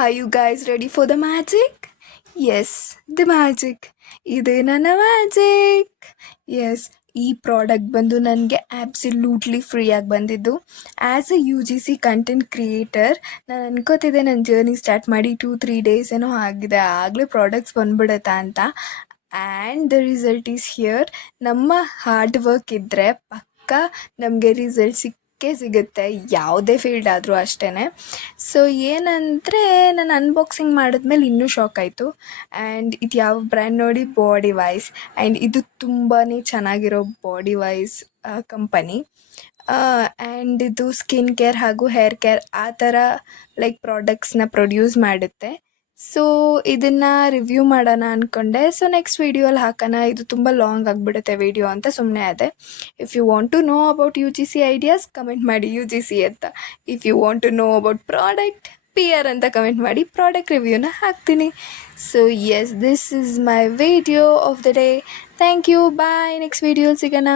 Are you guys ready for the magic? Yes, the magic. ಇದೇ ನನ್ನ magic. S, ಈ product ಬಂದು ನನಗೆ ಆಬ್ಸಲ್ಯೂಟ್ಲಿ ಫ್ರೀಯಾಗಿ ಬಂದಿದ್ದು. As A UGC content creator ನಾನು ಅನ್ಕೋತಿದ್ದೆ ನನ್ನ ಜರ್ನಿ ಸ್ಟಾರ್ಟ್ ಮಾಡಿ 2-3 ಡೇಸ್ ಏನೋ ಆಗಿದೆ, ಆಗಲೇ ಪ್ರಾಡಕ್ಟ್ಸ್ ಬಂದ್ಬಿಡುತ್ತಾ ಅಂತ. And the result is here. ನಮ್ಮ ಹಾರ್ಡ್ ವರ್ಕ್ ಇದ್ದರೆ ಪಕ್ಕ ನಮಗೆ ರಿಸಲ್ಟ್ ಸಿಗುತ್ತೆ, ಯಾವುದೇ ಫೀಲ್ಡ್ ಆದರೂ ಅಷ್ಟೇ. ಸೊ ಏನಂದರೆ ನಾನು ಅನ್ಬಾಕ್ಸಿಂಗ್ ಮಾಡಿದ್ಮೇಲೆ ಇನ್ನೂ ಶಾಕ್ ಆಯಿತು. ಆ್ಯಂಡ್ ಇದು ಯಾವ ಬ್ರ್ಯಾಂಡ್ ನೋಡಿ, ಬಾಡಿ ವೈಸ್. ಆ್ಯಂಡ್ ಇದು ತುಂಬಾ ಚೆನ್ನಾಗಿರೋ ಬಾಡಿ ವೈಸ್ ಕಂಪನಿ. ಆ್ಯಂಡ್ ಇದು ಸ್ಕಿನ್ ಕೇರ್ ಹಾಗೂ ಹೇರ್ ಕೇರ್ ಆ ಥರ ಲೈಕ್ ಪ್ರಾಡಕ್ಟ್ಸ್ನ ಪ್ರೊಡ್ಯೂಸ್ ಮಾಡುತ್ತೆ. ಸೊ ಇದನ್ನು ರಿವ್ಯೂ ಮಾಡೋಣ ಅಂದ್ಕೊಂಡೆ. ಸೊ ನೆಕ್ಸ್ಟ್ ವೀಡಿಯೋಲ್ಲಿ ಹಾಕೋಣ, ಇದು ತುಂಬ ಲಾಂಗ್ ಆಗಿಬಿಡುತ್ತೆ ವೀಡಿಯೋ ಅಂತ ಸುಮ್ಮನೆ ಅದೇ. If you want to know about UGC ideas comment ಮಾಡಿ UGC ಅಂತ. If you want to know about product PR ಅಂತ ಕಮೆಂಟ್ ಮಾಡಿ, ಪ್ರಾಡಕ್ಟ್ ರಿವ್ಯೂನ ಹಾಕ್ತೀನಿ. So yes, this is my video of the day. Thank you, bye. Next ವೀಡಿಯೋಲಿ ಸಿಗೋಣ.